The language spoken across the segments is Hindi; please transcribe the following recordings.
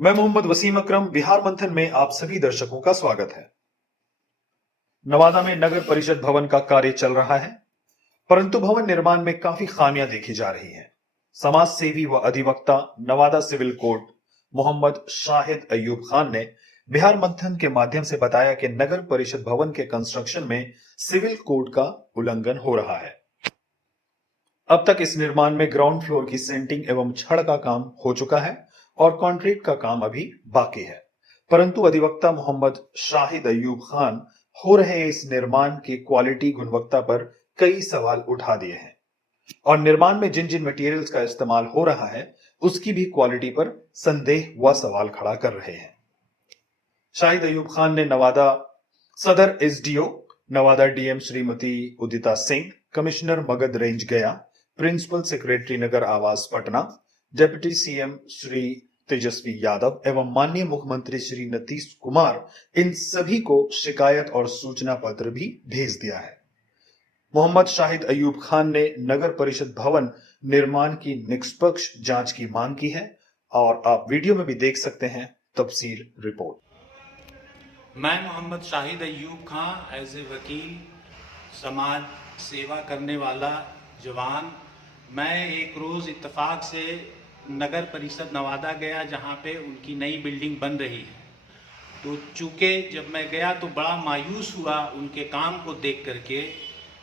मैं मोहम्मद वसीम अकरम बिहार मंथन में आप सभी दर्शकों का स्वागत है। नवादा में नगर परिषद भवन का कार्य चल रहा है, परंतु भवन निर्माण में काफी खामियां देखी जा रही हैं। समाज सेवी व अधिवक्ता नवादा सिविल कोर्ट मोहम्मद शाहिद अयूब खान ने बिहार मंथन के माध्यम से बताया कि नगर परिषद भवन के कंस्ट्रक्शन में सिविल कोड का उल्लंघन हो रहा है। अब तक इस निर्माण में ग्राउंड फ्लोर की सेंटिंग एवं छड़ का काम हो चुका है और कंक्रीट का काम अभी बाकी है, परंतु अधिवक्ता मोहम्मद शाहिद अयूब खान हो रहे इस निर्माण की क्वालिटी गुणवत्ता पर कई सवाल उठा दिए हैं और निर्माण में जिन जिन मटेरियल्स का इस्तेमाल हो रहा है उसकी भी क्वालिटी पर संदेह व सवाल खड़ा कर रहे हैं। शाहिद अयूब खान ने नवादा सदर एसडीओ, नवादा डीएम श्रीमती उदिता सिंह, कमिश्नर मगध रेंज गया, प्रिंसिपल सेक्रेटरी नगर आवास पटना, डिप्टी सीएम श्री तेजस्वी यादव एवं माननीय मुख्यमंत्री श्री नीतीश कुमार, इन सभी को शिकायत और सूचना पत्र भी भेज दिया है। मोहम्मद शाहिद अयूब खान ने नगर परिषद भवन निर्माण की निष्पक्ष जांच की मांग की है और आप वीडियो में भी देख सकते हैं तफसील रिपोर्ट। मैं मोहम्मद शाहिद अयूब खान एज ए वकील, समाज सेवा करने वाला जवान, मैं एक रोज़ इत्तेफाक से नगर परिषद नवादा गया जहां पे उनकी नई बिल्डिंग बन रही है। तो चूँकि जब मैं गया तो बड़ा मायूस हुआ उनके काम को देख करके।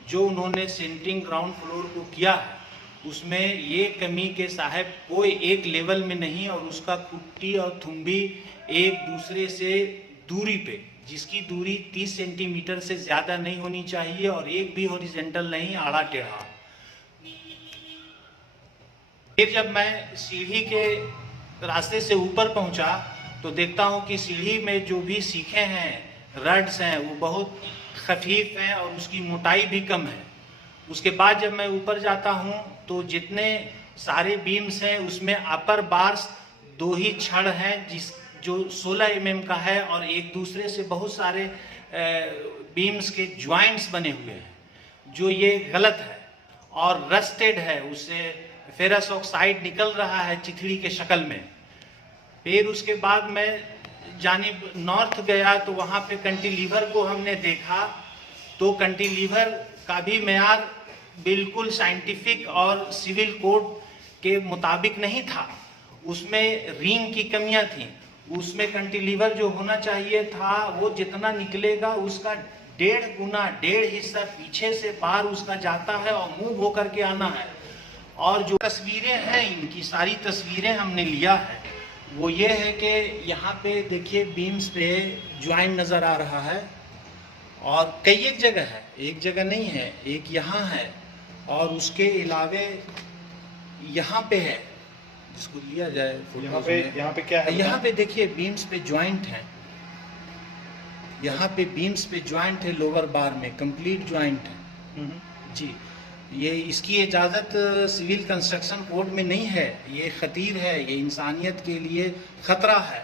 जो उन्होंने सेंटरिंग ग्राउंड फ्लोर को किया है उसमें ये कमी के साहब कोई एक लेवल में नहीं और उसका कुट्टी और थुम्बी एक दूसरे से दूरी पे, जिसकी दूरी 30 सेंटीमीटर से ज़्यादा नहीं होनी चाहिए और एक भी हॉरिजेंटल नहीं, आड़ा टेढ़ा। फिर जब मैं सीढ़ी के रास्ते से ऊपर पहुंचा तो देखता हूं कि सीढ़ी में जो भी सीखे हैं, रड्स हैं, वो बहुत खफीफ हैं और उसकी मोटाई भी कम है। उसके बाद जब मैं ऊपर जाता हूं तो जितने सारे बीम्स हैं उसमें अपर बार्स 2 ही छड़ हैं, जो 16 mm का है और एक दूसरे से बहुत सारे बीम्स के ज्वाइंट्स बने हुए हैं, जो ये गलत है और रस्टेड है, उससे फेरस ऑक्साइड निकल रहा है चिथड़ी के शक्ल में। फिर उसके बाद मैं जानिब नॉर्थ गया तो वहाँ पे कैंटिलीवर को हमने देखा तो कैंटिलीवर का भी मेयार बिल्कुल साइंटिफिक और सिविल कोड के मुताबिक नहीं था। उसमें रिंग की कमियां थी। उसमें कैंटिलीवर जो होना चाहिए था वो जितना निकलेगा उसका 1.5 गुना, 1.5 हिस्सा पीछे से बाहर उसका जाता है और मूव होकर के आना है। और जो तस्वीरें हैं, इनकी सारी तस्वीरें हमने लिया है, वो ये है कि यहाँ पे देखिए बीम्स पे ज्वाइंट नज़र आ रहा है और कई एक जगह है, एक जगह नहीं है, एक यहाँ है और उसके अलावे यहाँ पे है, जिसको लिया जाए यहाँ पे क्या है? यहाँ पे देखिए बीम्स पे ज्वाइंट है, यहाँ पे बीम्स पे ज्वाइंट है, लोअर बार में कंप्लीट ज्वाइंट है जी। ये इसकी इजाज़त सिविल कंस्ट्रक्शन कोड में नहीं है, ये खतीर है, ये इंसानियत के लिए ख़तरा है।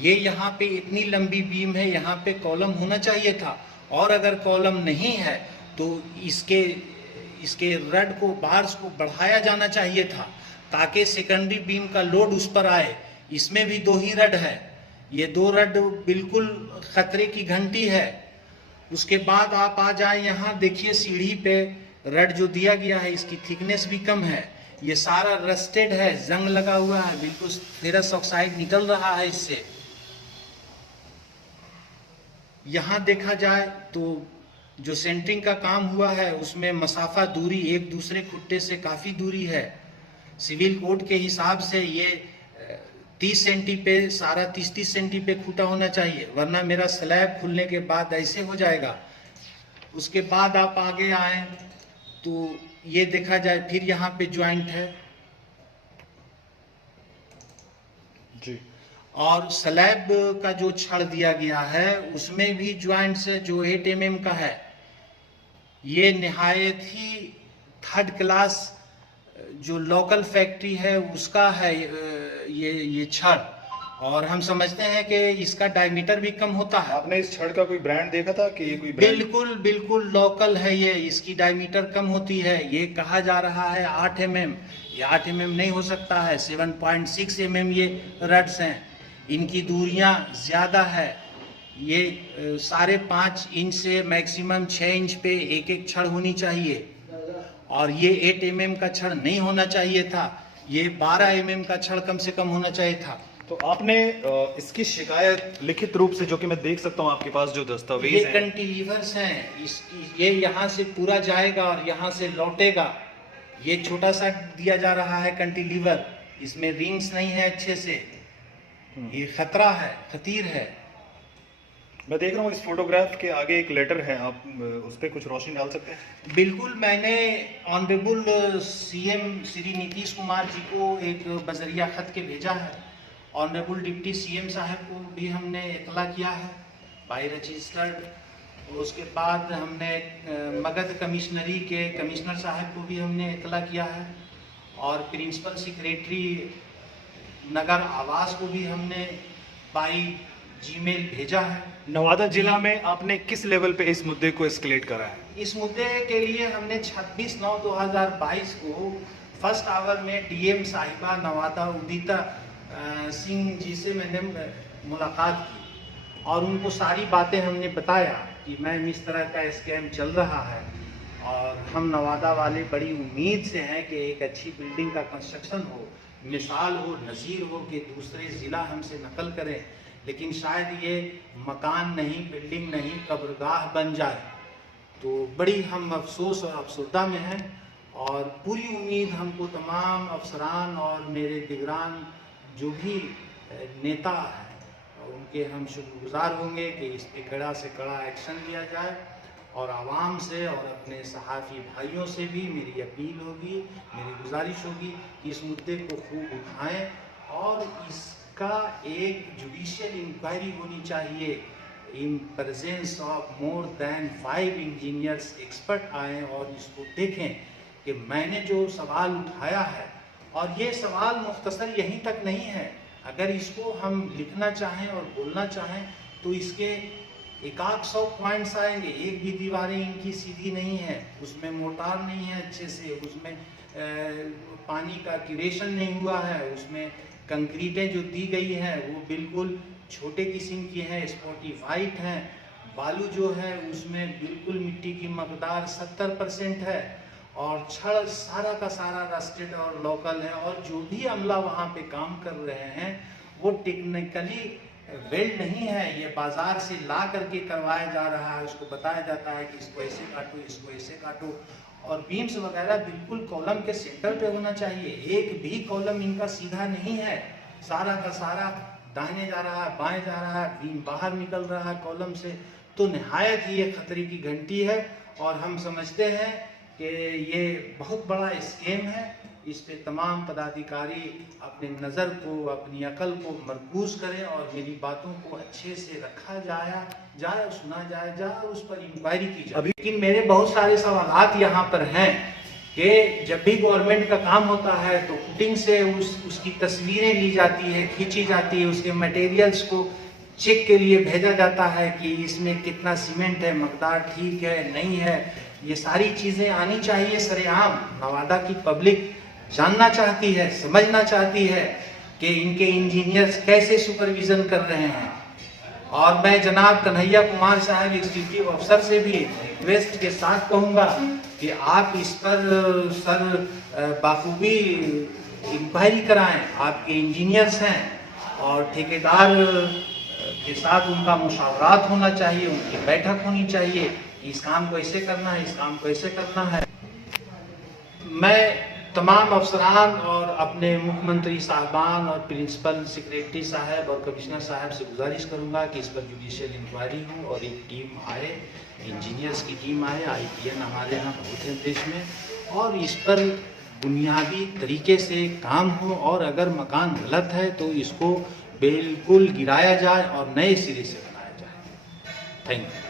ये यहाँ पे इतनी लंबी बीम है, यहाँ पे कॉलम होना चाहिए था और अगर कॉलम नहीं है तो इसके रड को, बार्स को बढ़ाया जाना चाहिए था ताकि सेकेंडरी बीम का लोड उस पर आए। इसमें भी 2 ही रड है, ये 2 रड बिल्कुल ख़तरे की घंटी है। उसके बाद आप आ जाए यहाँ देखिए सीढ़ी पे रड जो दिया गया है इसकी थिकनेस भी कम है, ये सारा रस्टेड है, जंग लगा हुआ है, बिल्कुल फेरस ऑक्साइड निकल रहा है इससे। यहाँ देखा जाए तो जो सेंटरिंग का काम हुआ है उसमें मसाफा दूरी एक दूसरे खुट्टे से काफ़ी दूरी है। सिविल कोड के हिसाब से ये 30 सेंटी पे, सारा 30 सेंटी पे खूटा होना चाहिए, वरना मेरा स्लैब खुलने के बाद ऐसे हो जाएगा। उसके बाद आप आगे आए तो ये देखा जाए फिर यहाँ पे ज्वाइंट है जी, और स्लैब का जो छड़ दिया गया है उसमें भी ज्वाइंट्स है जो 8 mm का है। ये निहायत ही 3rd क्लास जो लोकल फैक्ट्री है उसका है ये छड़, और हम समझते हैं कि इसका डायमीटर भी कम होता है। आपने इस छड़ का कोई ब्रांड देखा था कि ये कोई ब्रांड? बिल्कुल लोकल है ये, इसकी डायमीटर कम होती है। ये कहा जा रहा है 8 mm, ये 8 mm नहीं हो सकता है, 7.6 mm ये रड्स हैं। इनकी दूरियां ज़्यादा है। ये 5.5 इंच से मैक्सिमम 6 इंच पे एक एक छड़ होनी चाहिए, और ये 8 mm का छड़ नहीं होना चाहिए था, ये 12 mm का छड़ कम से कम होना चाहिए था। तो आपने इसकी शिकायत लिखित रूप से, जो कि मैं देख सकता हूं आपके पास जो दस्तावेज ये हैं, कैंटिलीवर्स हैं, ये यहाँ से पूरा जाएगा और यहाँ से लौटेगा। ये छोटा सा दिया जा रहा है कैंटिलीवर, इसमें रिंग्स नहीं है अच्छे से, ये खतरा है, खतीर है। मैं देख रहा हूँ इस फोटोग्राफ के आगे एक लेटर है, आप उस पर कुछ रोशनी डाल सकते हैं? बिल्कुल, मैंने ऑनरेबल सीएम श्री नीतीश कुमार जी को एक बजरिया खत के भेजा है। ऑनरेबल डिप्टी सीएम साहब को भी हमने इतला किया है बाय रजिस्टर्ड। उसके बाद हमने मगध कमिश्नरी के कमिश्नर साहब को भी हमने इतला किया है, और प्रिंसिपल सेक्रेटरी नगर आवास को भी हमने बाई जीमेल भेजा है। नवादा जिला में आपने किस लेवल पे इस मुद्दे को एस्केलेट करा है? इस मुद्दे के लिए हमने 26/9/2022 को फर्स्ट आवर में डीएम साहिबा नवादा उदिता सिंह जी से मैंने मुलाकात की, और उनको सारी बातें हमने बताया कि मैम इस तरह का स्कैम चल रहा है, और हम नवादा वाले बड़ी उम्मीद से हैं कि एक अच्छी बिल्डिंग का कंस्ट्रक्शन हो, मिसाल हो, नज़ीर हो कि दूसरे ज़िला हमसे नकल करें, लेकिन शायद ये मकान नहीं, बिल्डिंग नहीं, कब्रगाह बन जाए। तो बड़ी हम अफसोस और अफसरदा में हैं, और पूरी उम्मीद हमको तमाम अफसरान और मेरे दिगरान जो भी नेता हैं उनके हम शुक्रगुजार होंगे कि इस पे कड़ा से कड़ा एक्शन लिया जाए, और आवाम से और अपने सहाफ़ी भाइयों से भी मेरी अपील होगी, मेरी गुजारिश होगी कि इस मुद्दे को खूब उठाएं, और इसका एक जुडिशियल इंक्वायरी होनी चाहिए। In presence of more than 5 engineers expert आए और इसको देखें कि मैंने जो सवाल उठाया है, और ये सवाल मुख्तसर यहीं तक नहीं है, अगर इसको हम लिखना चाहें और बोलना चाहें तो इसके 100 पॉइंट्स आएंगे। एक भी दीवारें इनकी सीधी नहीं है, उसमें मोटार नहीं है अच्छे से, उसमें पानी का क्यूरेशन नहीं हुआ है, उसमें कंक्रीटें जो दी गई हैं वो बिल्कुल छोटे किस्म की हैं, स्पॉटी वाइट हैं, बालू जो है उसमें बिल्कुल मिट्टी की मकदार 70% है, और छड़ सारा का सारा रस्टेड और लोकल है, और जो भी अमला वहाँ पे काम कर रहे हैं वो टेक्निकली वेल्ड नहीं है, ये बाजार से ला करके करवाया जा रहा है। उसको बताया जाता है कि इसको ऐसे काटो, इसको ऐसे काटो, और बीम्स वगैरह बिल्कुल कॉलम के सेंटर पे होना चाहिए। एक भी कॉलम इनका सीधा नहीं है, सारा का सारा दाहिने जा रहा है, बाएं जा रहा है, बीम बाहर निकल रहा है कॉलम से। तो निहायत ही ये खतरे की घंटी है, और हम समझते हैं कि ये बहुत बड़ा स्कैम है। इस पे तमाम पदाधिकारी अपने नज़र को, अपनी अकल को मरकूज करें, और मेरी बातों को अच्छे से रखा जाए, सुना जाए, उस पर इंक्वायरी की जाए। लेकिन मेरे बहुत सारे सवालात यहाँ पर हैं कि जब भी गवर्नमेंट का काम होता है तो पुटिंग से उसकी तस्वीरें ली जाती है, खींची जाती है, उसके मटेरियल्स को चेक के लिए भेजा जाता है कि इसमें कितना सीमेंट है, मकदार ठीक है नहीं है। ये सारी चीज़ें आनी चाहिए सरेआम। नवादा की पब्लिक जानना चाहती है, समझना चाहती है कि इनके इंजीनियर्स कैसे सुपरविजन कर रहे हैं। और मैं जनाब कन्हैया कुमार साहब एग्जीक्यूटिव अफसर से भी रिक्वेस्ट के साथ कहूँगा कि आप इस पर सर बाखूबी इंक्वायरी कराएं। आपके इंजीनियर्स हैं, और ठेकेदार के साथ उनका मुशावरात होना चाहिए, उनकी बैठक होनी चाहिए, इस काम को ऐसे करना है, इस काम को ऐसे करना है। मैं तमाम अफसरान और अपने मुख्यमंत्री साहबान और प्रिंसिपल सेक्रेटरी साहब और कमिश्नर साहब से गुजारिश करूंगा कि इस पर जुडिशियल इंक्वायरी हो, और एक टीम आए, इंजीनियर्स की टीम आए, IPN हमारे यहाँ बहुत हैं देश में, और इस पर बुनियादी तरीके से काम हो, और अगर मकान गलत है तो इसको बिल्कुल गिराया जाए और नए सिरे से बनाया जाए। Thank you.